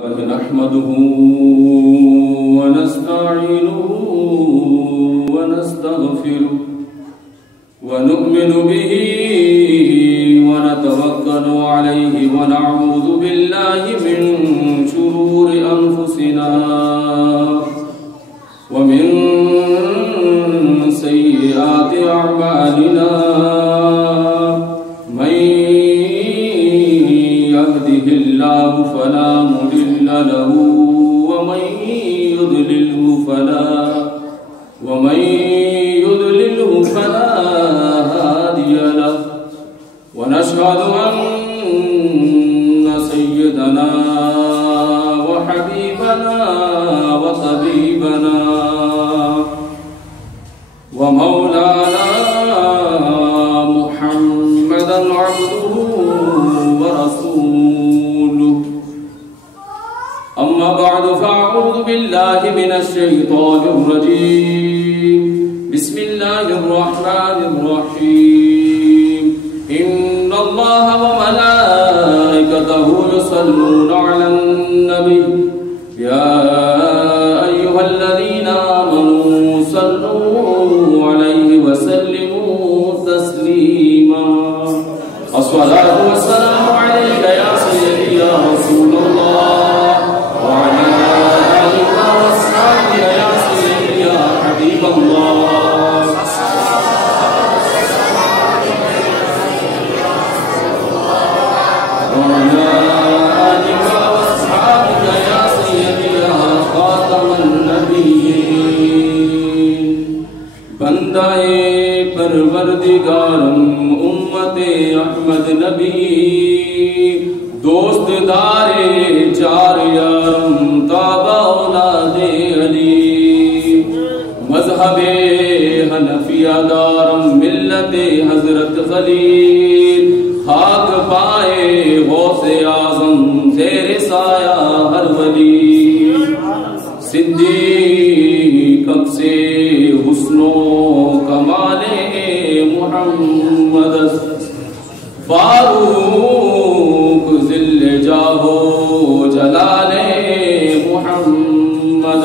نحمده ونستعينه ونستغفره ونؤمن به ونتوكل عليه ونعوذ بالله من شرور أنفسنا ومن سيئات أعمالنا من يهده الله فلا مضل له ومن يضلله فلا هادي له ونشهد أن سيدنا وحبيبنا وطبيبنا ومولانا محمدا عبده ورسوله أما بعد فأعوذ بالله من الشيطان الرجيم بسم الله الرحمن الرحيم إن الله وملائكته يصلون على النبي يا أيها الذين آمنوا صلوا عليه وسلموا تسليما الصلاة والسلام عليك يا سيدي يا رسول الله وعلى آلك وأصحابك يا سيدي يا حبيب الله وعلى آلك وأصحابك يا سيدي يا خاتم النبيين بندائے پروردگارم امت احمد نبی دوست دارے چار یارم تابع اولاد علی مذہب حنفیہ دارم ملت حضرت خلیل خاک پائے غوث اعظم زیر سایہ ہر ولی صدیق سے حسن و کمال محمد فاروق ذل جاہو جلال محمد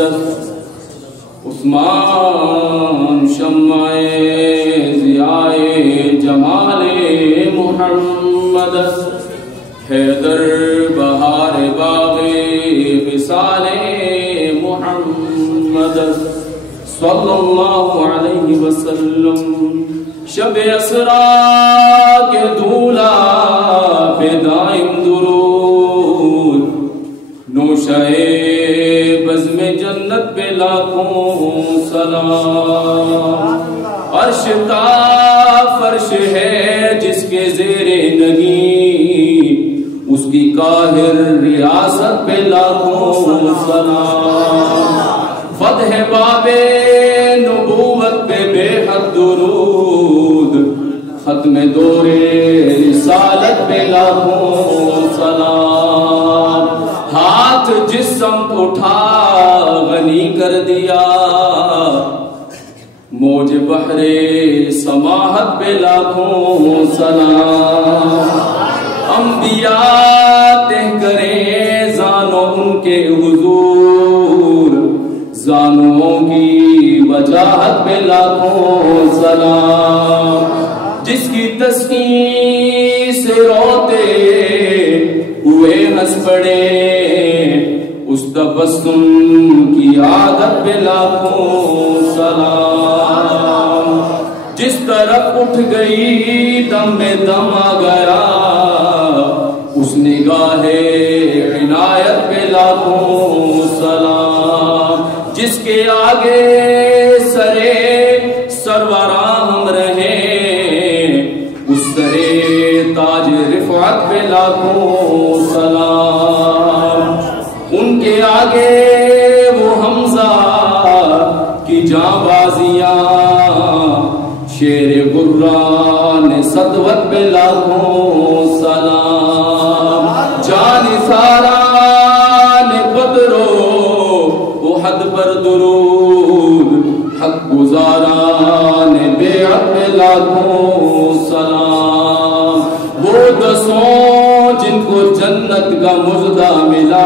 عثمان شمع ضیاء جمال محمد حیدر بہار باغ وصال محمد صلی اللہ علیہ وسلم شب اسرا کے دھولا پہ دائم درود نوشہ بزم جنت پہ لاکھوں سلام عرش تا فرش ہے جس کے زیر نگیں اس کی قاہر ریاست پہ لاکھوں سلام فتح باب نبوت پہ بے حد درود ختم دور رسالت پہ لاکھوں سلام ہاتھ جس سمت اٹھا غنی کر دیا موج بحر سماحت پہ لاکھوں سلام انبیاء تہ کریں زانو ان کے حضور زانوں کی وجاہت پہ لاکھوں سلام جس کی تسکین سے روتے ہوئے ہنس پڑے اس تبسم کی عادت پہ لاکھوں سلام جس طرف اٹھ گئی دم میں دم آ گیا اس نگاہ عنایت پہ لاکھوں سلام جس کے آگے سرے سروران ہم رہے اس سرے تاج رفعت پہ لاکھوں سلام ان کے آگے وہ حمزہ کی جاں بازیاں شیر غران صدوت پہ لاکھوں سلام جان ساران بدرو احد پر درود حق گزاران بیعت پہ لاکھوں سلام وہ دسوں جن کو جنت کا مژدہ ملا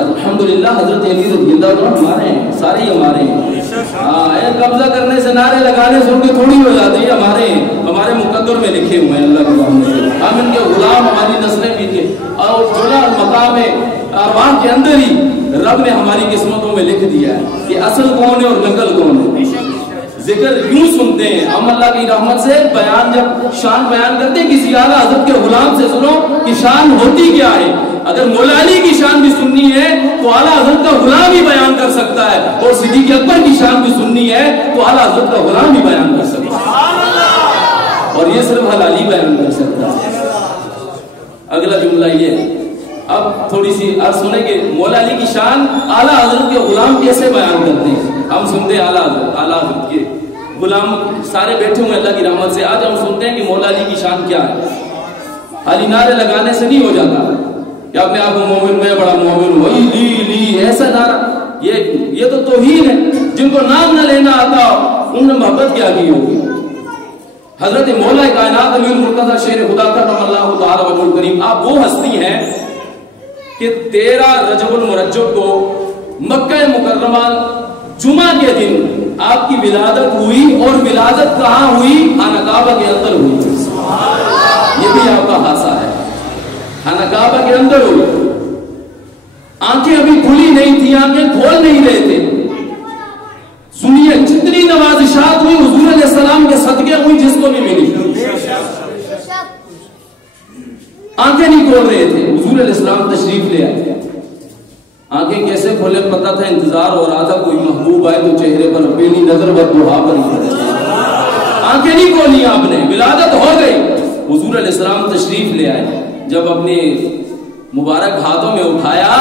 الحمدللہ حضرت علی رضی اللہ عنہ ہمارے ہیں، سارے ہی ہمارے ہیں۔ قبضہ کرنے سے، نعرے لگانے سے ان کی تھوڑی ہو جاتی ہے، ہمارے ہیں، ہمارے مقدر میں لکھے ہوئے ہیں اللہ کے رحمت سے۔ ہم ان کے غلام، ہماری نسلیں بھی تھے، اور جڑا مقام ارواح کے اندر ہی رب نے ہماری قسمتوں میں لکھ دیا ہے کہ اصل کون ہے اور نقل کون ہے۔ ذکر یوں سنتے ہیں ہم اللہ کی رحمت سے، بیان جب شان بیان کرتے ہیں کسی اعلیٰ حضرت کے غلام سے سنو کہ شان ہوتی کیا ہے۔ اگر مولا علی کی شان بھی سننی ہے تو اعلیٰ حضرت کا غلام ہی بیان کر سکتا ہے، اور صدیق اکبر کی شان بھی سننی ہے تو اعلیٰ حضرت کا غلام ہی بیان کر سکتا ہے، اور یہ صرف حلالی بیان کر سکتا ہے۔ اگلا جملہ یہ ہے، اب تھوڑی سی عرض سنیں کہ مولا علی کی شان اعلیٰ حضرت کے غلام کیسے بیان کرتے ہیں۔ ہم سنتے ہیں اعلیٰ حضرت کے غلام سارے بیٹھے ہوئے اللہ کی رحمت سے، آج ہم سنتے ہیں کہ مولا علی کی شان کیا ہے۔ خالی نعرے لگانے سے نہیں ہو جاتا کہ اپنے آپ کو مومن، میں بڑا مومن ہوں، لی لی ایسا نعرہ، یہ تو توہین ہے۔ جن کو نام نہ لینا آتا ان نے محبت کیا کی ہوگی۔ حضرت مولا کائنات علی المرتضی شیر خدا کرم اللہ تعالی وجہ الکریم، آپ وہ ہستی ہیں کہ 13 رجب المرجب کو مکہ مکرمہ جمعہ کے دن آپ کی ولادت ہوئی، اور ولادت کہاں ہوئی؟ خانہ کعبہ کے اندر ہوئی۔ یہ بھی آپ کا خاصہ ہے، خانہ کعبہ کے اندر ہوئی۔ آنکھیں ابھی کھلی نہیں تھی، آنکھیں کھول نہیں رہے تھے۔ سنیے جتنی نوازشات ہوئی حضور علیہ السلام کے صدقے ہوئی، جس کو نہیں ملی۔ آنکھیں نہیں کھول رہے تھے، حضور علیہ السلام تشریف لے آئے۔ آنکھیں کیسے کھولے پتہ تھا، انتظار ہو رہا تھا کوئی محبوب آئے تو چہرے پر پہلی نظر بددعا پر ہی پڑے۔ آنکھیں نہیں کھولی آپ نے، ولادت ہو گئی، حضور علیہ السلام تشریف لے آئے۔ جب اپنے مبارک ہاتھوں میں اٹھایا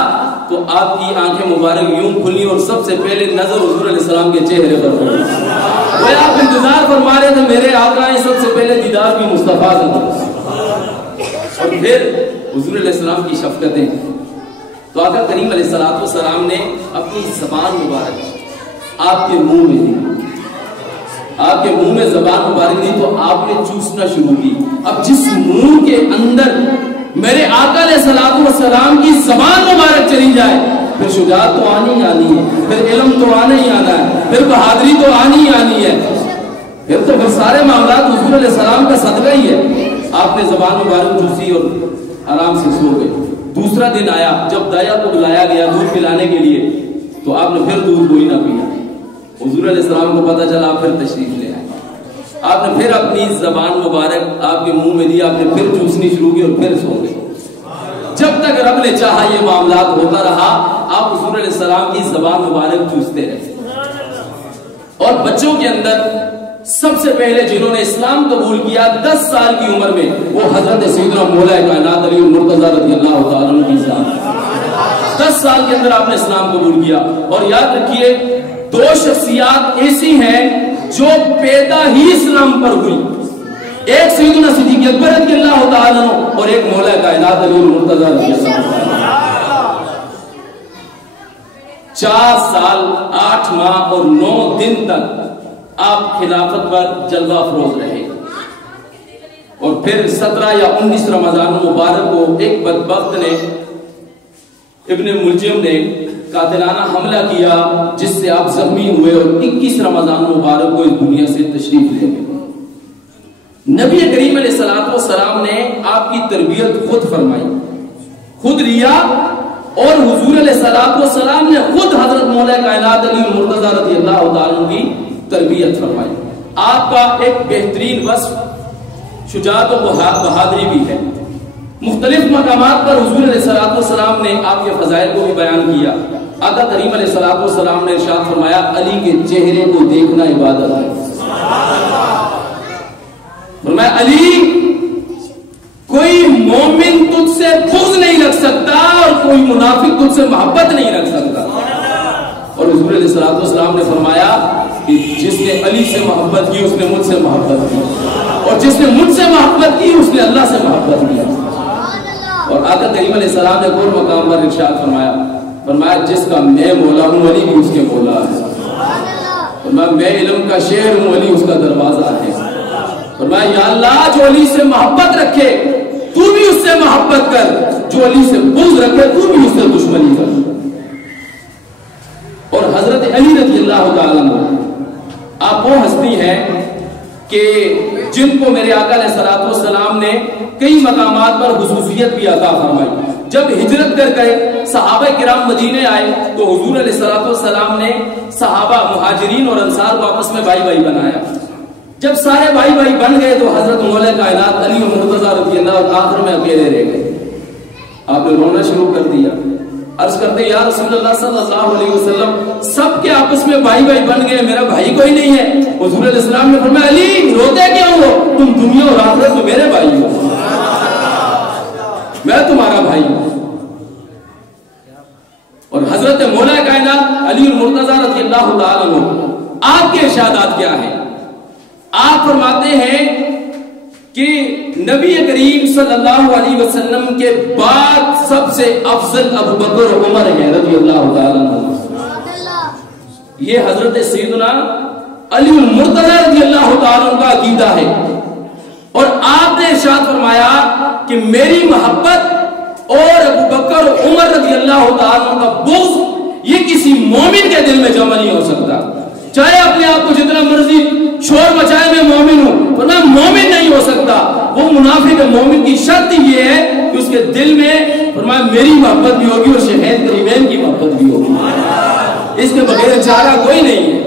تو آپ کی آنکھیں مبارک یوں کھلی، اور سب سے پہلے نظر حضور علیہ السلام کے چہرے پر پڑی۔ وہ آپ انتظار فرما رہے تھے میرے آقا ہیں، سب سے پہلے دیدار بھی مصطفیٰ سے، اور پھر حضور علیہ السلام کی شفقتیں۔ تو آقا کریم علیہ السلام نے اپنی زبان مبارک آپ کے منہ میں دی، آپ کے منہ میں زبان مبارک دی تو آپ نے چوسنا شروع کی۔ اب جس منہ کے اندر میرے آقا علیہ السلام کی زبان مبارک چلی جائے، پھر شجاعت تو آنی ہی آنی ہے، پھر علم تو آنا ہی آنا ہے، پھر بہادری تو آنی ہی آنی ہے، پھر سارے معاملات حضور علیہ السلام کا صدقہ ہی ہے۔ آپ نے زبان مبارک چوسی اور آرام سے سو گئے۔ دوسرا دن آیا، جب دایا کو بلایا گیا دودھ پلانے کے لیے، تو آپ نے پھر دودھ کوئی نہ پیا۔ حضور علیہ السلام کو پتہ چلا، پھر تشریف لے آئے۔ آپ نے پھر اپنی زبان مبارک آپ کے منہ میں دی، آپ نے پھر چوسنی شروع کی اور پھر سو گئے۔ جب تک رب نے چاہا یہ معاملات ہوتا رہا، آپ حضور علیہ السلام کی زبان مبارک چوستے رہے۔ اور بچوں کے اندر سب سے پہلے جنہوں نے اسلام قبول کیا 10 سال کی عمر میں، وہ حضرت سیدنا مولا کائنات علی المرتضی رضی اللہ تعالیٰ عنہ کی ذات۔ 10 سال کے اندر آپ نے اسلام قبول کیا۔ اور یاد رکھیے 2 شخصیات ایسی ہیں جو پیدا ہی اسلام پر ہوئی، ایک سیدنا صدیق اکبر رضی اللہ تعالیٰ عنہ اور ایک مولا کائنات علی المرتضی رضی اللہ تعالیٰ عنہ۔ 4 سال 8 ماہ اور 9 دن تک آپ خلافت پر جلوہ افروز رہے، اور پھر 17 یا 19 رمضان مبارک کو ایک بدبخت نے، ابن ملجم نے قاتلانہ حملہ کیا، جس سے آپ زخمی ہوئے، اور 21 رمضان مبارک کو اس دنیا سے تشریف لے گئے۔ نبی کریم علیہ السلام نے آپ کی تربیت خود فرمائی، خود لیا، اور حضور علیہ السلام نے خود حضرت مولا کائنات علی المرتضی رضی اللہ تعالیٰ عنہ کی تربیت فرمائی۔ آپ کا ایک بہترین وصف شجاعت و بہادری بھی ہے۔ مختلف مقامات پر حضور علیہ السلام نے آپ کے فضائل کو بھی بیان کیا۔ آقا کریم علیہ السلام نے ارشاد فرمایا، علی کے چہرے کو دیکھنا عبادت ہے۔ فرمایا علی، کوئی مومن تجھ سے بغض نہیں رکھ سکتا، اور کوئی منافق تجھ سے محبت نہیں رکھ سکتا۔ اور حضور علیہ السلام نے فرمایا کہ جس نے علی سے محبت کی اس نے مجھ سے محبت کی، اور جس نے مجھ سے محبت کی اس نے اللہ سے محبت کیا۔ اور آقا کریم علیہ السلام نے ایک اور مقام پر ارشاد فرمایا جس کا میں مولا ہوں علی بھی اس کے مولا ہے۔ فرمایا میں علم کا شہر ہوں، علی اس کا دروازہ ہے۔ فرمایا یا اللہ، جو علی سے محبت رکھے تو بھی اس سے محبت کر، جو علی سے بغض رکھے تو بھی اس سے دشمنی کر۔ ہیں کہ جن کو میرے آقا علیہ الصلوۃ والسلام نے کئی مقامات پر خصوصیت بھی عطا فرمائی. جب ہجرت کر گئے صحابہ کرام مدینے آئے تو حضور علیہ الصلوۃ والسلام نے صحابہ مہاجرین اور انصار کو آپس میں بھائی بھائی بنایا. جب سارے بھائی بھائی بن گئے تو حضرت مولا کائنات علی مرتضیٰ رضی اللہ عنہ آخر میں اکیلے رہ گئے. آپ نے رونا شروع کر دیا. عرض کرتے یا رسول اللہ صلی اللہ علیہ وسلم سب کے آپس میں بھائی بھائی بن گئے, میرا بھائی کوئی نہیں ہے. حضور علیہ السلام نے فرمایا علی روتے کیوں ہو, تم دنیا اور آخرت میں میرے بھائی ہو, میں تمہارا بھائی ہوں. اور حضرت مولا کائنات علی المرتضیٰ رضی اللہ تعالیٰ عنہ آپ کے ارشادات کیا ہیں؟ آپ فرماتے ہیں کہ نبی کریم صلی اللہ علیہ وسلم کے بعد سب سے افضل ابو بکر و عمر ہیں رضی اللہ تعالیٰ عنہ. یہ حضرت سیدنا علی المرتضیٰ رضی اللہ تعالیٰ عنہ کا عقیدہ ہے. اور آپ نے ارشاد فرمایا کہ میری محبت اور ابو بکر و عمر رضی اللہ تعالیٰ عنہ کا بغض یہ کسی مومن کے دل میں جمع نہیں ہو سکتا, چاہے اپنے آپ کو جتنا مرضی شور مچائے میں مومن ہوں, ورنہ مومن نہیں ہو سکتا. وہ منافق مومن کی شرط یہ ہے کہ اس کے دل میں فرمایا میری محبت بھی ہوگی اور شہید کریمین کی محبت بھی ہوگی. اس کے بغیر چارہ کوئی نہیں ہے.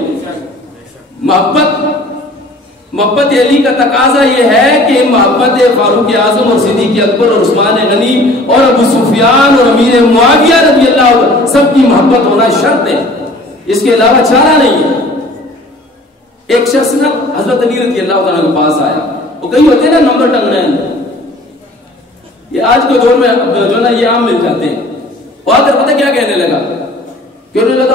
محبت علی کا تقاضا یہ ہے کہ محبت فاروق اعظم اور صدیق اکبر اور عثمان غنی اور ابو سفیان اور امیر معاویہ رضی اللہ عنہ سب کی محبت ہونا شرط ہے, اس کے علاوہ چارہ نہیں ہے. ایک شخص نا حضرت علی رضی اللہ عنہ کے پاس آیا, وہ کہیں ہوتے ہیں نا نمبر ٹنگنے ہیں, یہ آج کے دور میں جو نا یہ عام مل جاتے ہیں. وہ آ کر پتہ کیا کہنے لگا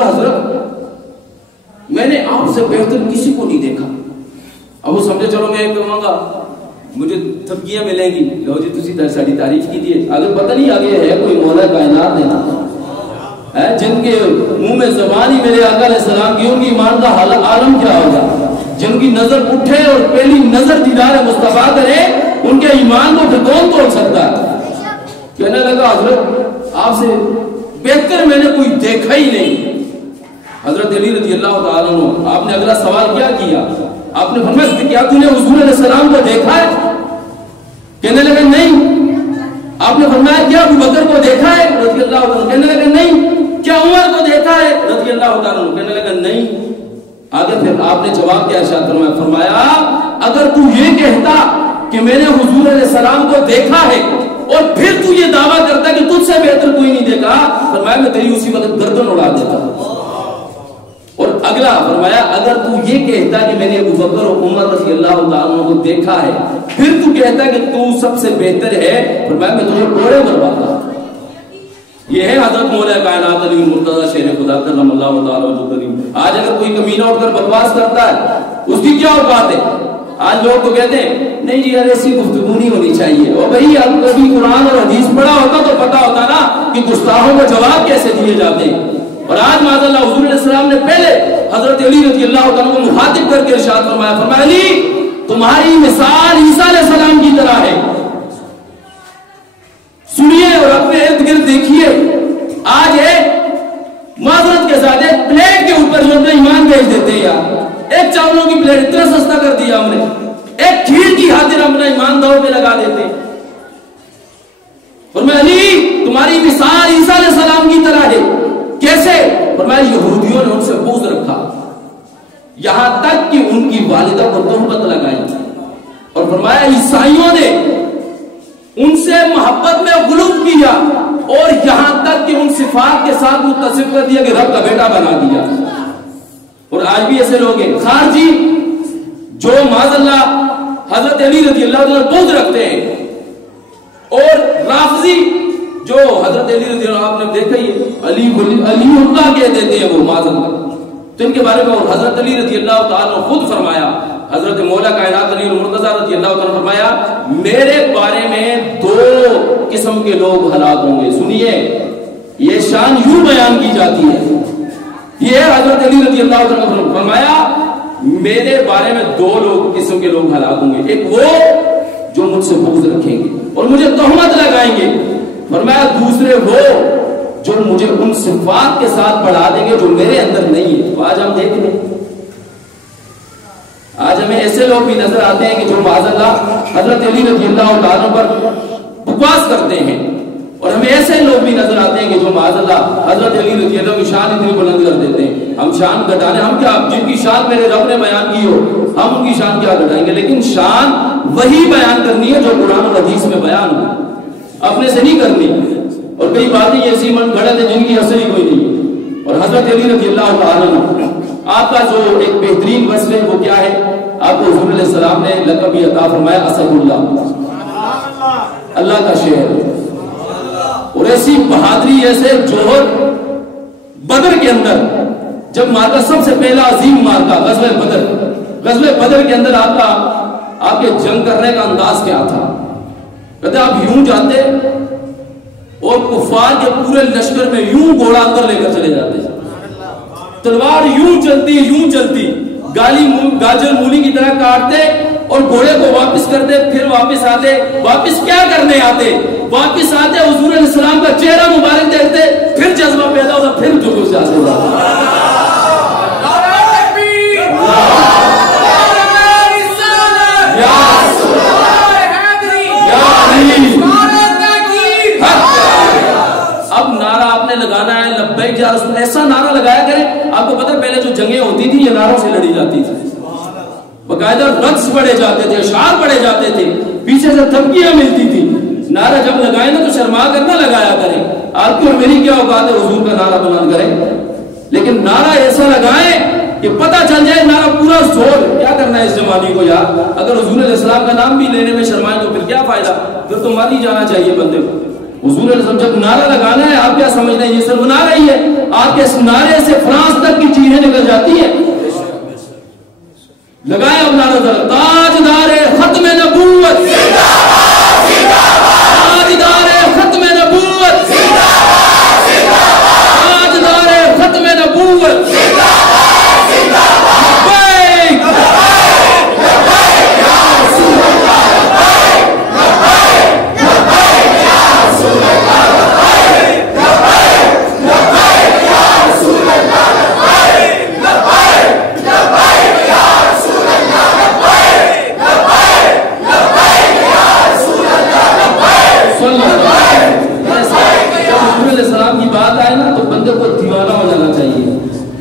حضرت میں نے آپ سے بہتر کسی کو نہیں دیکھا. اب وہ سمجھے چلو میں کہوں گا مجھے تھپکیاں ملیں گی, لو جی تسی ساری تعریف کی دیے, اگر پتہ نہیں آگے ہے کوئی مولا کائنات ہے نا جن کے منہ میں زبان ہی میرے آقا علیہ السلام کی, ان کی ایمان کا عالم کیا ہوگا. جن کی نظر اٹھے اور پہلی نظر دیدار مصطفیٰ کرے, ان کے ایمان کو پھر کون توڑ سکتا ہے. کہنے لگا حضرت آپ سے بہتر میں نے کوئی دیکھا ہی نہیں. حضرت علی رضی اللہ تعالیٰ عنہ آپ نے اگلا سوال کیا آپ نے فرمایا کہ کیا تو نے حضور علیہ السلام کو دیکھا ہے؟ کہنے لگا نہیں. آپ نے فرمایا کیا ابو بکر کو دیکھا ہے رضی اللہ عنہ؟ کہنے لگا نہیں. کیا عمر کو دیکھا ہے رضی اللہ عنہ؟ کہنے لگا نہیں. آگے پھر آپ نے جواب کیا ارشاد فرمایا اگر تو یہ کہتا کہ میں نے حضور علیہ السلام کو دیکھا ہے اور پھر تو یہ دعویٰ کرتا کہ تجھ سے بہتر کوئی نہیں دیکھا, فرمایا میں تیری اسی وقت گردن اڑا دیتا. اور اگلا فرمایا اگر تو یہ کہتا کہ میں نے ابو بکر و عمر رضی اللہ تعالیٰ عنہ کو دیکھا ہے پھر تو کہتا کہ تو سب سے بہتر ہے, فرمایا میں تجھے کوڑے مرواتا. یہ ہے حضرت مولا کائنات علی مرتضیٰ شیر خدا کرم اللہ تعالیٰ وجہ کریم. آج اگر کوئی کمینہ اٹھ کر بکواس کرتا ہے اس کی کیا اوقات ہے؟ آج لوگ تو کہتے ہیں نہیں جی یار ایسی گفتگو نہیں ہونی چاہیے. اور بھائی اب کبھی قرآن اور حدیث پڑھا ہوتا تو پتا ہوتا نا کہ گستاخوں کو جواب کیسے دیے جاتے ہیں. اور آج معاذ اللہ حضور علیہ السلام نے پہلے حضرت علی رضی اللہ عنہ کو مخاطب کر کے ارشاد فرمایا علی تمہاری مثال عیسیٰ علیہ السلام کی طرح ہے. سنیے اور اپنے ارد گرد دیکھیے. آج ہے معذرت کے ساتھ ایک پلیٹ کے اوپر جو اپنا ایمان بھیج دیتے ہیں یار, ایک چاولوں کی پلیٹ اتنا سستا کر دیا ہم نے, ایک کھیر کی خاطر اپنا ایمان داؤ پہ لگا دیتے ہیں. فرمایا علی تمہاری مثال عیسیٰ علیہ السلام کی طرح ہے. کیسے؟ فرمایا یہودیوں نے ان سے بغض رکھا یہاں تک کہ ان کی والدہ کو تہمت لگائی, اور فرمایا عیسائیوں نے ان سے محبت میں غلو کیا اور یہاں تک کہ ان صفات کے ساتھ متصف کر دیا کہ رب کا بیٹا بنا دیا. اور آج بھی ایسے لوگ ہیں خارجی جو معاذ اللہ حضرت علی رضی اللہ عنہ بغض رکھتے ہیں, اور رافضی جو حضرت علی رضی اللہ آپ نے دیکھا ہی علی اللہ کہہ دیتے ہیں وہ معاذ اللہ. تو ان کے بارے میں حضرت علی رضی اللہ تعالیٰ خود فرمایا, حضرت مولا کائنات علی المرتضیٰ رضی اللہ تعالیٰ فرمایا میرے بارے میں 2 قسم کے لوگ ہلاک ہوں گے. سنیے یہ شان یوں بیان کی جاتی ہے, یہ حضرت علی رضی اللہ تعالیٰ فرمایا میرے بارے میں 2 قسم کے لوگ ہلاک ہوں گے. ایک وہ جو مجھ سے بغض رکھیں گے اور مجھے تہمت لگائیں گے, فرمایا دوسرے وہ جو مجھے ان صفات کے ساتھ بڑھا دیں گے جو میرے اندر نہیں ہے. تو آج ہم دیکھ لیں آج ہمیں ایسے لوگ بھی نظر آتے ہیں کہ جو معاذ اللہ حضرت علی رضی اللہ عنہ پر بکواس کرتے ہیں، اور ہمیں ایسے لوگ بھی نظر آتے ہیں کہ جو معاذ اللہ حضرت علی رضی اللہ عنہ کی شان اتنی بلند کر دیتے ہیں. ہم شان گھٹانے، ہم کیا، جن کی شان میرے رب نے بیان کی ہو ہم ان کی شان کیا گھٹائیں گے؟ لیکن شان وہی بیان کرنی ہے جو قرآن و حدیث میں بیان ہو، اپنے سے نہیں کرنی. اور کئی باتیں ایسی من گھڑت ہیں جن کی اثر ہی کوئی نہیں. اور حضرت علی رضی اللہ تعالیٰ عنہ آپ کا جو ایک بہترین وصف ہے وہ کیا ہے؟ آپ کو حضور علیہ السلام نے لقب عطا فرمایا اسد اللہ، اللہ کا شہر. اور ایسی بہادری، ایسے جوہر بدر کے اندر جب مارکا، سب سے پہلا عظیم مارکا غزوہ بدر، غزوہ بدر کے اندر آپ کے جنگ کرنے کا انداز کیا تھا؟ کہتے آپ یوں جاتے اور کفار کے پورے لشکر میں یوں گھوڑا اندر لے کر چلے جاتے، تلوار یوں چلتی گاجر مولی کی طرح کاٹتے اور گھوڑے کو واپس کرتے، پھر واپس آتے. واپس کیا کرنے آتے؟ واپس آتے حضور علیہ السلام کا چہرہ مبارک دیکھتے، پھر جذبہ پیدا ہوتا، پھر جلوس سے آتے. اب نعرہ آپ نے لگانا ہے لبیک یا رسول، ایسا نعرہ لگایا کریں. آپ کو پتہ ہے پہلے جو جنگیں ہوتی تھی یہ نعروں سے لڑی جاتی تھی، باقاعدہ رقص پڑے جاتے تھے، اشعار پڑے جاتے تھے، پیچھے سے دھمکیاں ملتی تھی. نعرہ جب لگائیں نا تو شرما کر نہ لگایا کریں. آپ کی اور میری کیا اوقات ہے حضور کا نعرہ بلند کریں، لیکن نعرہ ایسا لگائیں کہ پتہ چل جائے نعرہ پورا زور. کیا کرنا ہے اس زمانے کو یار؟ اگر حضور علیہ السلام کا نام بھی لینے میں شرمائیں تو پھر کیا فائدہ؟ پھر تو مر ہی جانا چاہیے بندے کو. حضور علیہ السلام جب نعرہ لگانا ہے، آپ کیا سمجھ رہے ہیں یہ صرف نعرہ ہی ہے؟ آپ کے اس نعرے سے فرانس تک کی چیزیں نکل جاتی ہیں. لگائیں اب نعرہ ذرا، تاجدار ختم نبوت، تاجدار ختم نبوت، تاجدار ختم نبوت.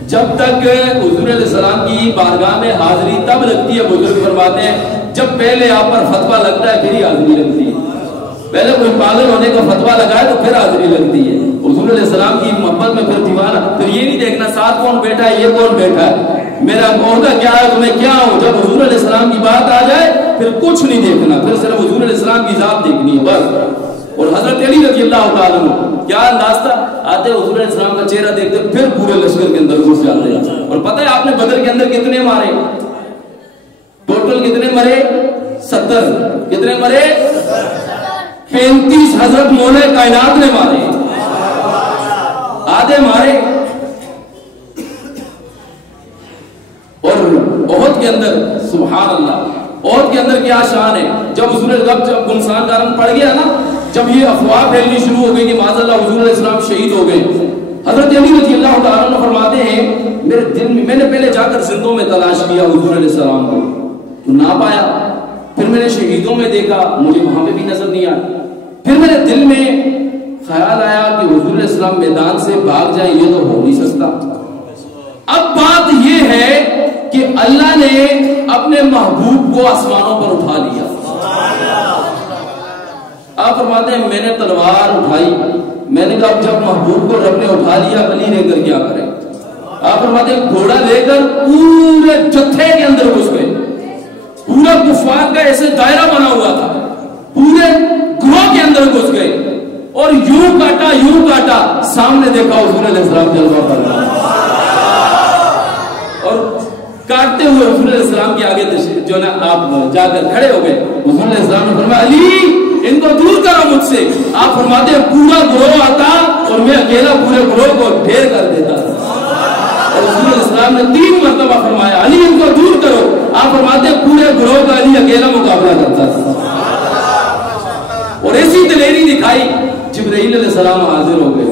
جب تک حضور علیہ السلام کی بارگاہ میں حاضری تب لگتی ہے، بزرگ فرماتے ہیں جب پہلے آپ پر فتویٰ لگتا ہے پھر ہی حاضری لگتی ہے. پہلے کوئی پاگل ہونے کا فتویٰ لگائے تو پھر حاضری لگتی ہے. حضور علیہ السلام کی محبت میں پھر دیوانہ، پھر یہ نہیں دیکھنا ساتھ کون بیٹھا ہے، یہ کون بیٹھا ہے، میرا عہدہ کیا ہے، تمہیں کیا ہو. جب حضور علیہ السلام کی بات آ جائے پھر کچھ نہیں دیکھنا، پھر صرف حضور علیہ السلام کی ذات دیکھنی ہے بس. اور حضرت علی رضی اللہ تعالیٰ عنہ کیا انداز تھا؟ آتے حضور علیہ السلام کا چہرہ دیکھتے پھر پورے لشکر کے اندر گھس جاتے ہیں. اور پتہ ہے آپ نے بدر کے اندر کتنے مارے؟ ٹوٹل کتنے مرے؟ 70. کتنے مرے؟ 35 حضرت مولا کائنات نے مارے، آدھے مارے. اور احد کے اندر سبحان اللہ، احد کے اندر کیا شان ہے. جب حضور جب گمسان کا رنگ پڑ گیا نا، جب یہ افواہ پھیلنی شروع ہو گئی کہ معاذ اللہ حضور علیہ السلام شہید ہو گئے، حضرت علی رضی اللہ تعالیٰ عنہ فرماتے ہیں میرے دل میں، میں نے پہلے جا کر زندوں میں تلاش کیا حضور علیہ السلام کو تو نہ پایا، پھر میں نے شہیدوں میں دیکھا مجھے وہاں پہ بھی نظر نہیں آیا. پھر میرے دل میں خیال آیا کہ حضور علیہ السلام میدان سے بھاگ جائیں، یہ تو ہو نہیں سکتا. اب بات یہ ہے کہ اللہ نے اپنے محبوب کو آسمانوں پر اٹھا لیا. آپ فرماتے ہیں میں نے تلوار اٹھائی، میں نے کہا جب محبوب کو رب نے اٹھا لیا علی لے کر کیا کریں. آپ فرماتے ہیں گھوڑا لے کر پورے جتھے کے اندر گھس گئے. پورا کفار کا ایسے دائرہ بنا ہوا تھا، پورے گروہ کے اندر گھس گئے اور یوں کاٹا سامنے دیکھا حضور علیہ السلام جلوہ کر رہا اور کاٹتے ہوئے حضور علیہ السلام کے آگے جو نا آپ جا کر کھڑے ہو گئے. حضور علیہ السلام نے فرمایا علی ان کو دور کرو مجھ سے. آپ فرماتے ہیں پورا گروہ آتا اور میں اکیلا پورے گروہ کو ڈھیر کر دیتا. اور حضور علیہ السلام نے 3 مرتبہ فرمایا علی ان کو دور کرو. آپ فرماتے ہیں پورے گروہ کا علی اکیلا مقابلہ کرتا تھا. اور ایسی دلیری دکھائی جبرائیل علیہ السلام حاضر ہو گئے.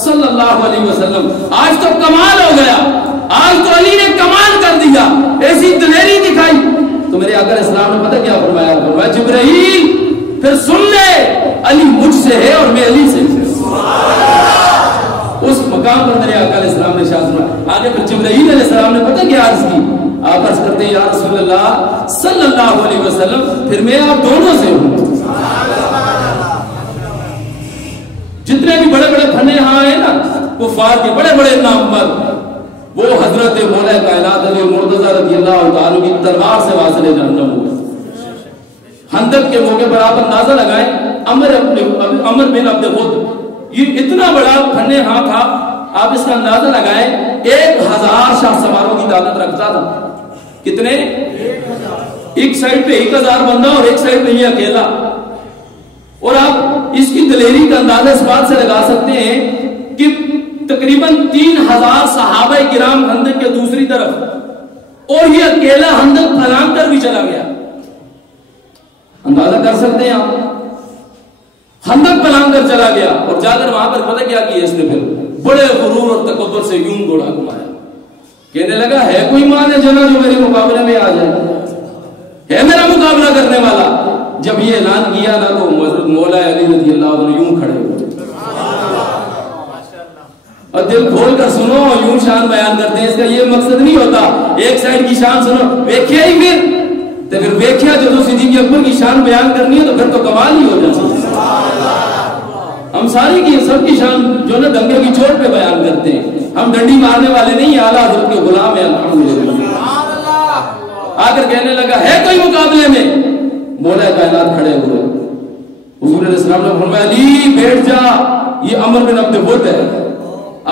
صلی اللہ علیہ وسلم، آج تو کمال ہو گیا، آج تو علی نے کمال کر دیا، ایسی دلیری دکھائی۔ تو میرے آقا علیہ السلام نے پتہ کیا فرمایا، فرمایا جبرائیل پھر سن لے، علی مجھ سے ہے اور میں علی سے۔ اس مقام پر میرے آقا علیہ السلام نے شاہد فرمایا۔ آگے پھر جبرائیل علیہ السلام نے پتہ کیا عرض کی، آپ عرض کرتے ہیں، یا رسول اللہ صلی اللہ علیہ وسلم، پھر میں آپ دونوں سے ہوں۔ جتنے بھی بڑے بڑے پھنے ہاں ہیں نا کفار کے بڑے بڑے نامور، وہ حضرت مولا کائنات علی مرتضی رضی اللہ تعالیٰ کی تلوار سے واصل جہنم ہوئے۔ خندق کے موقع پر آپ اندازہ لگائیں، عمر بن عبد ود، یہ اتنا بڑا پھنے ہاں تھا، آپ اس کا اندازہ لگائیں 1000 شاہ سواروں کی طاقت رکھتا تھا۔ کتنے؟ ایک سائڈ پہ 1000 بندہ اور ایک سائڈ پہ یہ اکیلا۔ اور آپ اس کی دلیری کا اندازہ اس بات سے لگا سکتے ہیں کہ تقریباً 3000 صحابہ کرام خندق کے دوسری طرف، اور یہ اکیلا خندق پھلانگ کر بھی چلا گیا۔ اندازہ کر سکتے ہیں آپ، خندق پھلانگ کر چلا گیا، اور جا کر وہاں پر پتہ کیا کیا اس نے، پھر بڑے غرور اور تکبر سے یوں گھوڑا گھمایا، کہنے لگا ہے کوئی مان ہے جنا جو میرے مقابلے میں آ جائے، ہے میرا مقابلہ کرنے والا۔ جب یہ اعلان کیا نا تو حضرت مولا علی رضی اللہ عنہ یوں کھڑے ہوئے، اور دل کھول کر سنو، یوں شان بیان کرتے ہیں، اس کا یہ مقصد نہیں ہوتا ایک سائڈ کی شان سنو ویکھیا ہی پھر تو پھر ویکھیا جو صدیق اکبر کی شان بیان کرنی ہے تو پھر تو کمال ہی ہو جاتا۔ ہم ساری کی سب کی شان جو نا دنگے کی چوٹ پہ بیان کرتے ہیں، ہم ڈنڈی مارنے والے نہیں، اعلیٰ حضرت کے غلام ہیں الحمدللہ۔ آ کر کہنے لگا ہے کوئی مقابلے میں، مولا کائنات کھڑے ہوئے، حضور علیہ السلام نے فرمایا علی بیٹھ جا، یہ عمر بن عبد ود ہے۔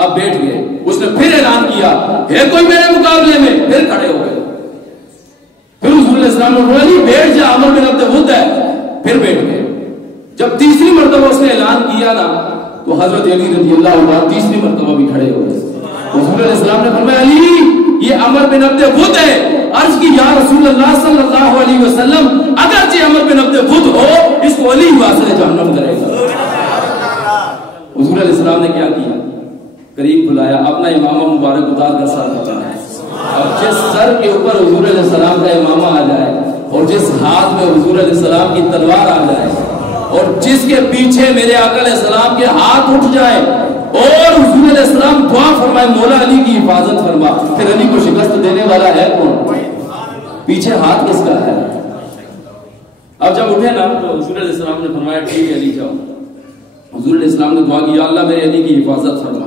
آپ بیٹھ گئے، اس نے پھر اعلان کیا ہے کوئی میرے مقابلے میں، پھر کھڑے ہو گئے۔ پھر حضور علیہ السلام نے فرمایا علی بیٹھ جا، عمر بن عبد ود ہے، پھر بیٹھ گئے۔ جب تیسری مرتبہ اس نے اعلان کیا نا تو حضرت علی رضی اللہ عنہ تیسری مرتبہ بھی کھڑے ہو گئے۔ حضور علیہ السلام نے فرمایا علی یہ عمر بن عبد ود ہے۔ عرض کی یا رسول اللہ صلی اللہ علیہ وسلم، اگرچہ عمر بن عبد ود ہو، اس کو علی واصل جہنم کرے گا۔ حضور علیہ السلام نے کیا کیا، قریب بلایا، اپنا امامہ مبارک اتار کر سر پکڑا ہے، اور جس سر کے اوپر حضور علیہ السلام کا امامہ آ جائے، اور جس ہاتھ میں حضور علیہ السلام کی تلوار آ جائے، اور جس کے پیچھے میرے آقا علیہ السلام کے ہاتھ اٹھ جائے، اور حضور علیہ السلام دعا فرمائے مولا علی کی حفاظت فرما، پھر علی کو شکست دینے والا ہے کون؟ پیچھے ہاتھ کس کا ہے؟ اب جب اٹھے نا تو حضور علیہ السلام نے فرمایا ٹھیک ہے علی جاؤ۔ حضور علیہ السلام نے دعا کی یا اللہ میرے علی کی حفاظت فرما۔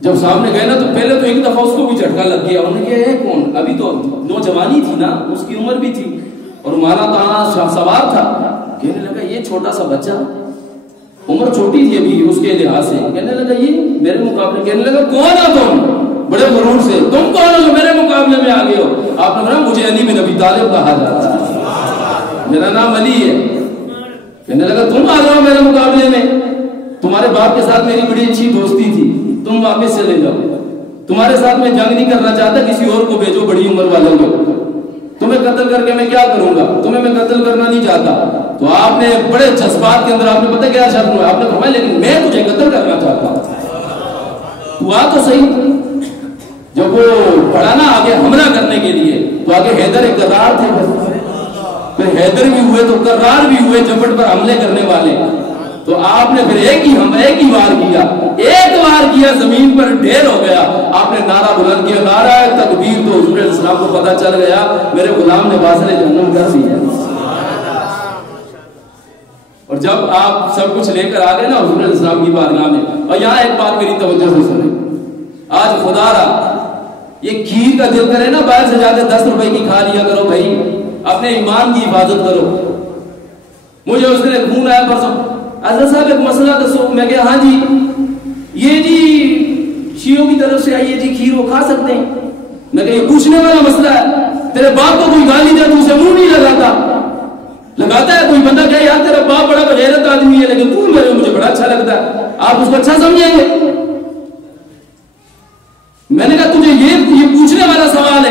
جب سامنے گئے نا تو پہلے تو ایک دفعہ اس کو بھی جھٹکا لگ گیا، انہوں نے کہا ہے کون؟ ابھی تو نوجوانی تھی نا، اس کی عمر بھی تھی اور مانا تانا سوار تھا۔ کہنے لگا یہ چھوٹا سا بچہ، عمر چھوٹی تھی ابھی اس کے لحاظ سے، کہنے لگا یہ میرے مقابلے، کہنے لگا کون ہو تم؟ بڑے غرور سے، تم کون ہو جو میرے مقابلے میں آگے ہو؟ آپ نے فرمایا مجھے علی بن ابی طالب کہا جاتا ہے، میرا نام علی ہے۔ کہنے لگا تم آ جاؤ میرے مقابلے میں، تمہارے باپ کے ساتھ میری بڑی اچھی دوستی تھی، تم واپس چلے جاؤ، تمہارے ساتھ میں جنگ نہیں کرنا چاہتا، کسی اور کو بھیجو بڑی عمر والوں کو، تمہیں قتل کر کے میں کیا کروں گا، تمہیں میں قتل کرنا نہیں چاہتا۔ تو آپ نے بڑے جذبات کے اندر آپ نے پتہ کیا شرط ہوا، آپ نے فرمایا لیکن میں تجھے قتل کرنا چاہتا ہوں، تو آ تو صحیح۔ جب وہ پڑا نا آگے حملہ کرنے کے لیے تو آگے حیدر ایک کرار تھے، پھر حیدر بھی ہوئے تو کرار بھی ہوئے جبٹ پر حملے کرنے والے۔ تو آپ نے پھر ایک ہی وار کیا، ایک وار کیا زمین پر ڈھیر ہو گیا، آپ نے نعرہ بلند کیا نعرہ تکبیر، تو حضور علیہ السلام کو پتا چل گیا میرے غلام نے واصل جہنم کر دیا۔ اور جب آپ سب کچھ لے کر آ گئے نا حضور علیہ السلام کی بارگاہ میں، اور یہاں ایک بات میری توجہ سے سنیں، آج خدا رہا یہ کھیر کا دل کرے نا باہر سے جا کے 10 روپے کی کھا لیا کرو بھائی، اپنے ایمان کی حفاظت کرو۔ مجھے اس نے خون آیا پرسوں، حضرت صاحب ایک مسئلہ دسو، میں کہا ہاں جی، یہ جی شیعوں کی طرف سے آئی ہے جی کھیر وہ کھا سکتے ہیں؟ میں کہا یہ پوچھنے والا مسئلہ ہے، تیرے باپ کو کوئی گالی دے تو اسے منہ نہیں لگاتا ہے، کوئی بندہ کہے یار تیرا باپ بڑا بغیرت آدمی ہے لیکن تو مجھے بڑا اچھا لگتا ہے، آپ اس کو اچھا سمجھیں گے؟ میں نے کہا تجھے یہ پوچھنے والا سوال ہے،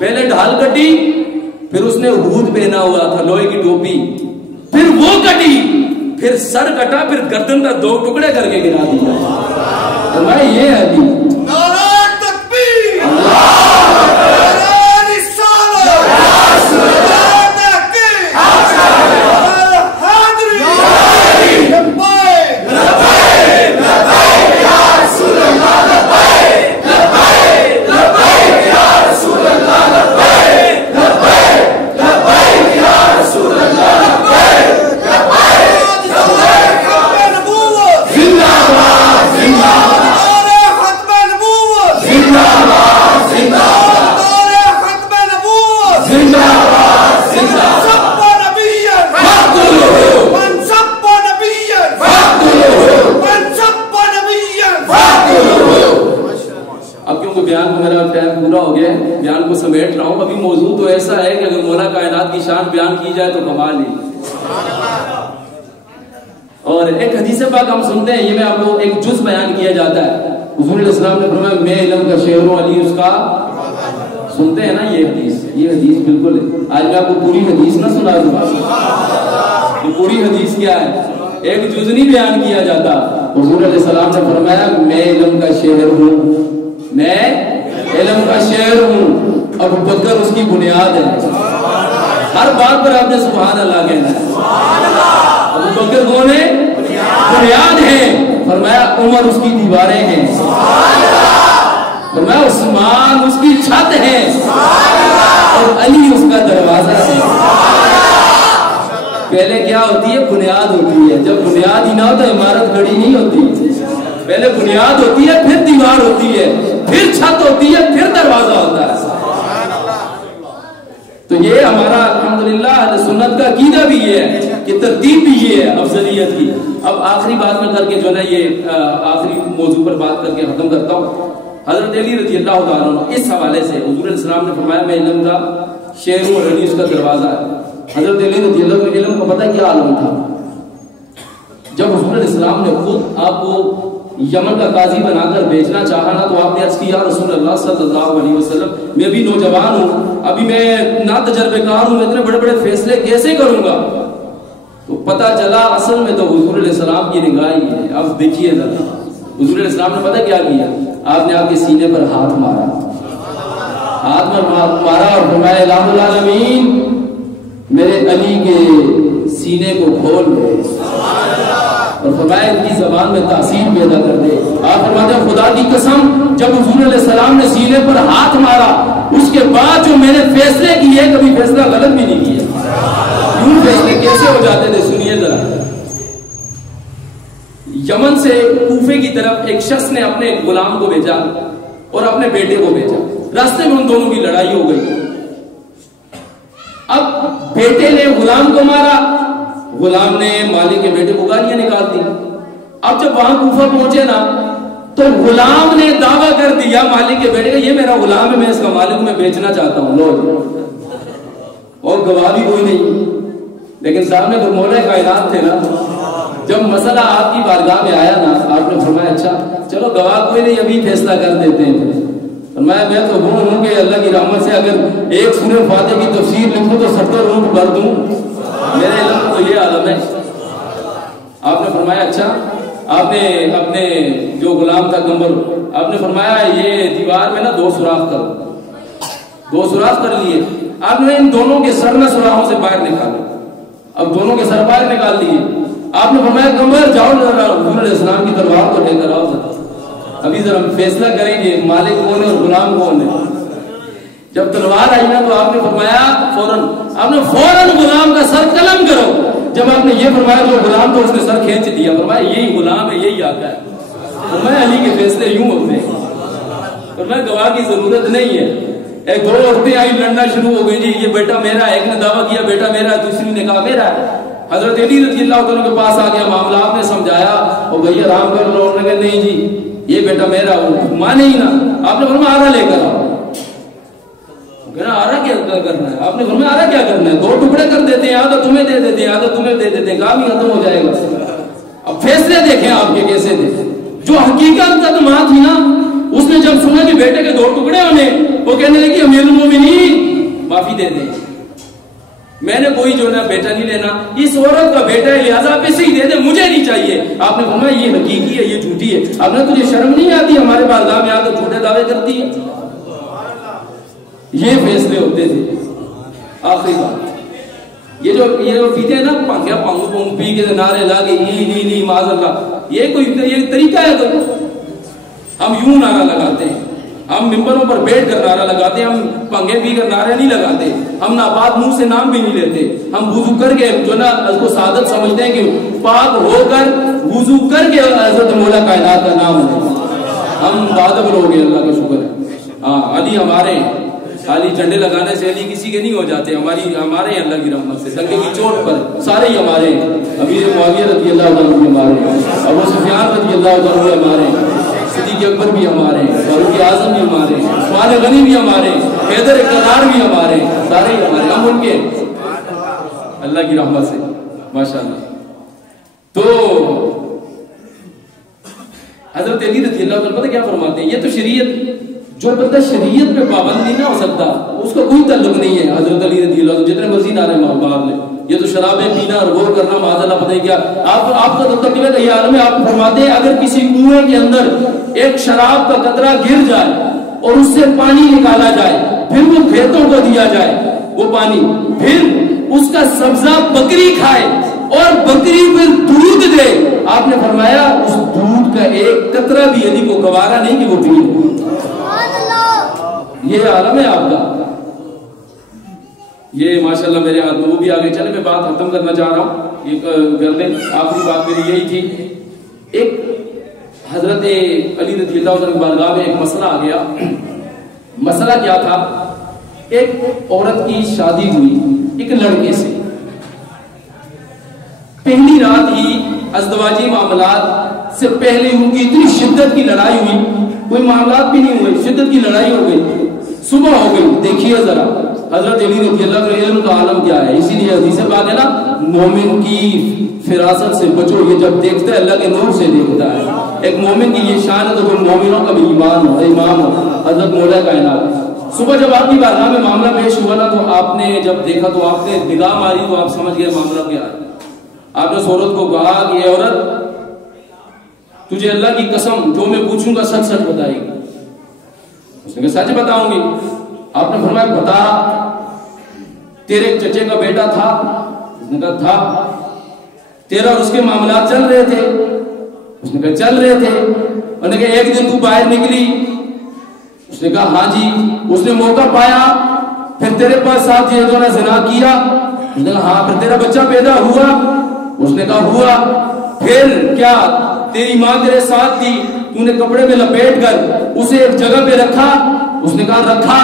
پہلے ڈھال کٹی، پھر اس نے ہود پہنا ہوا تھا لوہے کی ٹوپی، پھر وہ کٹی، پھر سر کٹا، پھر گردن کا 2 ٹکڑے کر کے گرا دیا۔ فرمایا یہ ہے ابھی بیان کو سمیٹ رہا ہوں۔ ابھی موضوع تو ایسا ہے کہ اگر مولا کائنات کی شان بیان کی جائے تو کمال ہی۔ اور ایک حدیث پاک ہم سنتے ہیں، یہ میں آپ کو ایک جز بیان کیا جاتا ہے۔ حضور علیہ السلام نے فرمایا میں علم کا شہر ہوں، علی اس کا، سنتے ہیں نا یہ حدیث بالکل ہے۔ آج میں آپ کو پوری حدیث نہ سنا دوں، تو پوری حدیث کیا ہے، ایک جز نہیں بیان کیا جاتا۔ حضور علیہ السلام نے فرمایا میں علم کا شہر ہوں، میں علم کا شہر ہوں، ابو بکر اس کی بنیاد ہے۔ ہر بات پر آپ نے سبحان اللہ کہنا ہے۔ ابو بکر کون ہے؟ بنیاد ہے۔ فرمایا عمر اس کی دیواریں ہیں، فرمایا عثمان اس کی چھت ہے، اور علی اس کا دروازہ ہے۔ پہلے کیا ہوتی ہے؟ بنیاد ہوتی ہے۔ جب بنیاد ہی نہ ہو تو عمارت کھڑی نہیں ہوتی۔ پہلے بنیاد ہوتی ہے، پھر دیوار ہوتی ہے، پھر چھت ہوتی ہے، پھر دروازہ ہوتا ہے۔ تو یہ ہمارا الحمدللہ اہل سنت کا عقیدہ بھی یہ ہے کہ ترتیب بھی یہ ہے افضلیت کی۔ اب آخری بات میں کر کے جو ہے یہ آخری موضوع پر بات کر کے ختم کرتا ہوں۔ حضرت علی رضی اللہ تعالیٰ عنہ اس حوالے سے حضور علیہ السلام نے فرمایا میں علم کا شہر ہوں اور علی اس کا دروازہ ہے۔ حضرت علی رضی اللہ عنہ علم کا پتہ کیا عالم تھا؟ جب حضور علیہ السلام نے خود آپ کو یمن کا قاضی بنا کر بیچنا چاہا نا، تو آپ نے عرض کیا رسول اللہ صلی اللہ علیہ وسلم میں بھی نوجوان ہوں، ابھی میں نہ تجربے کار ہوں، میں اتنے بڑے بڑے فیصلے کیسے کروں گا؟ تو پتہ چلا اصل میں تو حضور علیہ السلام کی نگاہ ہی ہے۔ اب دیکھیے ذرا حضور علیہ السلام نے پتہ کیا کیا؟ آپ نے آپ کے سینے پر ہاتھ مارا، ہاتھ میں مارا اور فرمایا الہ العالمین میرے علی کے سینے کو کھول دے، اور فرمایا ان کی زبان میں تاثیر پیدا کر دے۔ آپ فرماتے ہیں خدا کی قسم جب حضور علیہ السلام نے سینے پر ہاتھ مارا، اس کے بعد جو میں نے فیصلے کیے کبھی فیصلہ غلط بھی نہیں کیا۔ یوں فیصلے کیسے ہو جاتے تھے سنیے ذرا۔ یمن سے کوفے کی طرف ایک شخص نے اپنے غلام کو بھیجا اور اپنے بیٹے کو بھیجا، راستے میں ان دونوں کی لڑائی ہو گئی۔ اب بیٹے نے غلام کو مارا، غلام نے مالک کے بیٹے کو گالیاں نکال دی۔ اب جب وہاں کوفہ پہنچے نا تو غلام نے دعویٰ کر دیا مالک کے بیٹے کا یہ میرا غلام ہے، میں اس کا مالک میں بیچنا چاہتا ہوں، لو، اور گواہ بھی کوئی نہیں۔ لیکن سامنے تو مولا کائنات تھے نا، جب مسئلہ آپ کی بارگاہ میں آیا نا آپ نے فرمایا اچھا چلو گواہ کوئی نہیں، ابھی فیصلہ کر دیتے ہیں۔ فرمایا میں تو ہوں کہ اللہ کی رحمت سے اگر ایک سورہ فاتحہ کی تفسیر لکھوں تو 70 روپ کر دوں، میرے علم تو یہ عالم ہے۔ آپ نے فرمایا اچھا، آپ نے اپنے جو غلام تھا کمبر، آپ نے فرمایا یہ دیوار میں نا 2 سوراخ کر، 2 سوراخ کر لیے۔ آپ نے ان دونوں کے سر نہ سوراخوں سے باہر نکالے، اب دونوں کے سر باہر نکال دیے۔ آپ نے فرمایا کمبر جاؤ حضور علیہ السلام کی تلوار کو لے کر آؤ، ابھی ذرا ہم فیصلہ کریں گے مالک کون ہے اور غلام کون ہے۔ جب تلوار آئی نا تو آپ نے فرمایا فوراً غلام کا سر قلم کرو۔ جب آپ نے یہ فرمایا تو غلام تو اس نے سر کھینچ دیا، فرمایا یہی غلام ہے، یہی آقا ہے۔ فرمایا علی کے فیصلے یوں ہوتے ہیں، فرمایا گواہ کی ضرورت نہیں ہے۔ ایک 2 عورتیں آئی، لڑنا شروع ہو گئی، جی یہ بیٹا میرا ہے، ایک نے دعویٰ کیا بیٹا میرا ہے، دوسری نے کہا میرا ہے۔ حضرت علی رضی اللہ عنہ کے پاس آ گیا معاملہ، آپ نے سمجھایا اور بھئی آرام کر لو، انہوں نے کہا نہیں جی یہ بیٹا میرا، وہ مانے ہی نا۔ آپ نے فرمایا آرہ لے کر آؤ، کہنا آرہ کیا کرنا ہے؟ آپ نے فرمایا آرہ کیا کرنا ہے؟ 2 ٹکڑے کر دیتے ہیں، آدھا تمہیں دے دیتے ہیں، آدھا تمہیں دے دیتے ہیں، کام ہی ختم ہو جائے گا۔ اب فیصلے دیکھیں آپ کے کیسے تھے۔ جو حقیقت قدمات تھی نا اس نے جب سنا کہ بیٹے کے 2 ٹکڑے ہونے، وہ کہنے لگی امیر المومنین معافی دے دیں، میں نے کوئی جو نا بیٹا نہیں لینا، اس عورت کا بیٹا ہے لہذا آپ اسے ہی دے دیں، مجھے نہیں چاہیے۔ آپ نے فرمایا یہ حقیقی ہے، یہ جھوٹی ہے۔ آپ نے تجھے شرم نہیں آتی ہمارے بارگاہ میں آ کر جھوٹے دعوے کرتی ہے؟ یہ فیصلے ہوتے تھے۔ آخری بات، یہ جو پیتے ہیں نا پانگیا پانگو پونگ پی کے نعرے لاگے لی معاذ اللہ، یہ کوئی یہ طریقہ ہے؟ کوئی ہم یوں نعرہ لگاتے ہیں، ہم ممبروں پر بیٹھ کر نعرہ لگاتے ہیں، ہم پنگے پی کر نعرے نہیں لگاتے، ہم ناپاک منہ سے نام بھی نہیں لیتے، ہم وضو کر کے جو نا اس کو سعادت سمجھتے ہیں کہ پاک ہو کر وضو کر کے حضرت مولا کائنات کا نام لیں۔ ہم بادب لوگ ہیں، اللہ کا شکر ہے۔ ہاں علی ہمارے ہیں، خالی جھنڈے لگانے سے علی کسی کے نہیں ہو جاتے، ہمارے ہیں اللہ کی رحمت سے، ڈنڈے کی چوٹ پر سارے ہی ہمارے ہیں۔ امیر معاویہ رضی اللہ عنہ بھی ہمارے ہیں، ابو سفیان رضی اللہ عنہ ہمارے ہیں، صدیق اکبر بھی ہمارے ہیں، فاروق اعظم بھی ہمارے ہیں، عثمان غنی بھی ہمارے ہیں، حیدر اقتدار بھی ہمارے ہیں، سارے ہی ہمارے، ہم ان کے اللہ کی رحمت سے ماشاءاللہ۔ تو حضرت علی رضی اللہ عنہ پتہ کیا فرماتے ہیں؟ یہ تو شریعت، جو بندہ شریعت پہ پابند نہیں نہ ہو سکتا اس کا کوئی تعلق نہیں ہے حضرت علی رضی اللہ عنہ، جتنے مرضی نعرے مار لیں۔ یہ تو شرابیں پینا اور غور کرنا معاذ اللہ پتہ ہی کیا۔ آپ کا تو تقریبا یہ عالم ہے، آپ فرماتے ہیں اگر کسی کنویں کے اندر ایک شراب کا قطرہ گر جائے اور اس سے پانی نکالا جائے، پھر وہ کھیتوں کو دیا جائے وہ پانی، پھر اس کا سبزہ بکری کھائے اور بکری پھر دودھ دے، آپ نے فرمایا اس دودھ کا ایک قطرہ بھی علی کو گوارا نہیں کہ وہ پی لے۔ یہ عالم ہے آپ کا۔ یہ ماشاءاللہ میرے ہاتھ میں وہ بھی آگے چلے، میں بات ختم کرنا چاہ رہا ہوں، یہ کر دیں، آخری بات میری یہی تھی۔ ایک حضرت علی رضی اللہ عنہ کی بارگاہ میں ایک مسئلہ آ گیا۔ مسئلہ کیا تھا؟ ایک عورت کی شادی ہوئی ایک لڑکے سے، پہلی رات ہی ازدواجی معاملات سے پہلے ان کی اتنی شدت کی لڑائی ہوئی، کوئی معاملات بھی نہیں ہوئے، شدت کی لڑائی ہو گئی، صبح ہو گئی۔ دیکھیے ذرا حضرت علی رضی اللہ عنہ علم کا عالم کیا ہے، اسی لیے حدیث پاک ہے نا، مومن کی فراست سے بچو، یہ جب دیکھتا ہے اللہ کے نور سے دیکھتا ہے۔ ایک مومن کی یہ شان ہے تو پھر مومنوں کا بھی ایمان ہو، امام ہو حضرت مولا کائنات۔ صبح جب آپ کی بارگاہ میں معاملہ پیش ہوا نا تو آپ نے جب دیکھا تو آپ نے نگاہ ماری تو آپ سمجھ گئے معاملہ کیا ہے۔ آپ نے اس عورت کو کہا کہ اے عورت تجھے اللہ کی قسم جو میں پوچھوں گا سچ سچ بتائے گی؟ اس نے کہا سچ بتاؤں گی۔ آپ نے فرمایا بتا تیرے چچے کا بیٹا تھا؟ اس نے کہا تھا۔ تیرا اور اس کے معاملات چل رہے تھے؟ اس نے کہا چل رہے تھے۔ انہوں نے کہا ایک دن تو باہر نکلی؟ اس نے کہا ہاں جی۔ اس نے موقع پایا پھر تیرے پاس ساتھ یہ دونوں زنا کیا؟ اس نے کہا ہاں۔ پھر تیرا بچہ پیدا ہوا؟ اس نے کہا ہوا۔ پھر کیا تیری ماں تیرے ساتھ تھی، تو نے کپڑے میں لپیٹ کر اسے ایک جگہ پہ رکھا؟ اس نے کہا رکھا۔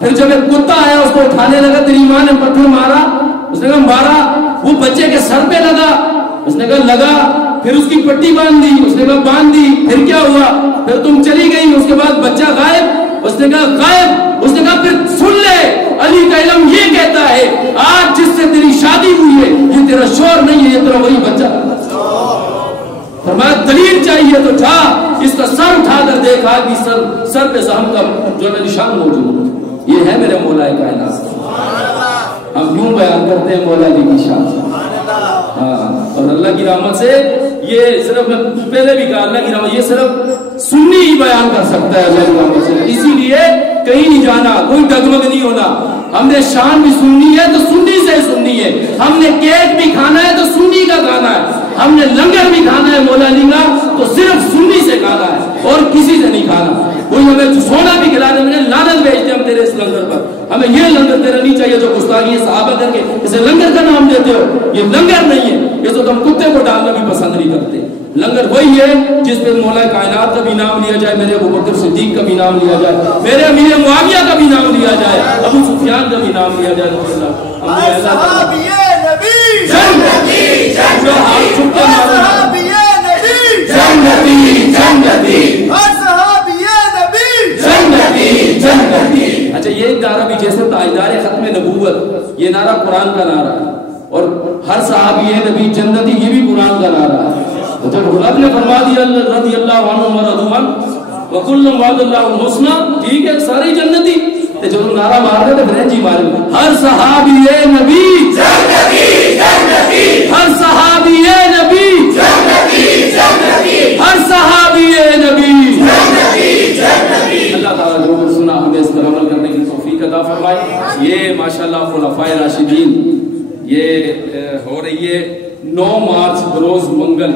پھر جب ایک کتا آیا اس کو اٹھانے لگا تیری ماں نے پتھر مارا؟ اس نے کہا مارا۔ وہ بچے کے سر پہ لگا؟ اس نے کہا لگا۔ پھر اس کی پٹی باندھ دی؟ اس نے کہا باندھ دی۔ پھر کیا ہوا؟ پھر تم چلی گئی، اس کے بعد بچہ غائب؟ اس نے کہا غائب۔ اس نے کہا پھر سن لے علی کا علم یہ کہتا ہے آج جس سے تیری شادی ہوئی ہے یہ تیرا شوہر نہیں ہے، یہ تیرا وہی بچہ۔ فرمایا دلیل چاہیے تو اٹھا، اس کا سر اٹھا کر دیکھا کہ سر پہ زخم کا جو نشان موجود۔ یہ ہے میرے مولا کائنات۔ ہم یوں بیان کرتے ہیں مولا علی کی شان، ہاں، اور اللہ کی رحمت سے یہ صرف پہلے بھی کہا اللہ کی رحمت یہ صرف سنی ہی بیان کر سکتا ہے اللہ کی رحمت سے، اسی لیے کہیں نہیں جانا، کوئی ڈگمگ نہیں ہونا۔ ہم نے شان بھی سننی ہے تو سنی سے سننی ہے، ہم نے کیک بھی کھانا ہے تو سنی کا کھانا ہے، ہم نے لنگر بھی کھانا ہے مولا علی کا تو صرف سنی سے کھانا ہے اور کسی سے نہیں کھانا۔ کوئی ہمیں سونا بھی کھلا دے میں لعنت بھیجتے ہم تیرے اس لنگر پر، ہمیں یہ لنگر تیرا نہیں چاہیے جو گستاخی صحابہ کر کے اسے لنگر کا نام دیتے ہو، یہ لنگر نہیں ہے، یہ تو تم کتے کو ڈالنا بھی پسند نہیں کرتے۔ لنگر وہی ہے جس پہ مولا کائنات کا بھی نام لیا جائے، میرے ابو بکر صدیق کا بھی نام لیا جائے، میرے امیر معاویہ کا بھی نام لیا جائے، ابو سفیان کا بھی نام لیا جائے۔ اچھا یہ نعرہ بھی جیسے تاجدار ختم نبوت، یہ نعرہ قرآن کا نعرہ ہے، اور ہر صحابی نبی جنتی یہ بھی قرآن کا نعرہ ہے۔ جب رب نے فرما دیا رضی اللہ عنہ ورضوا عنہ، وَكُلٌّ وَعَدَ اللَّهُ الْحُسْنَى، ٹھیک ہے ساری جنتی تے جو نعرہ مار رہے تھے فرینچی مارے ہر صحابی نبی جنتی جنتی، ہر صحابی نبی جنتی جنتی، ہر صحابی نبی جنتی جنتی۔ اللہ تعالیٰ جو کچھ سنا ہمیں اس پر عمل کرنے کی توفیق عطا فرمائے۔ یہ ماشاءاللہ خلفائے راشدین یہ ہو رہی ہے 9 مارچ بروز منگل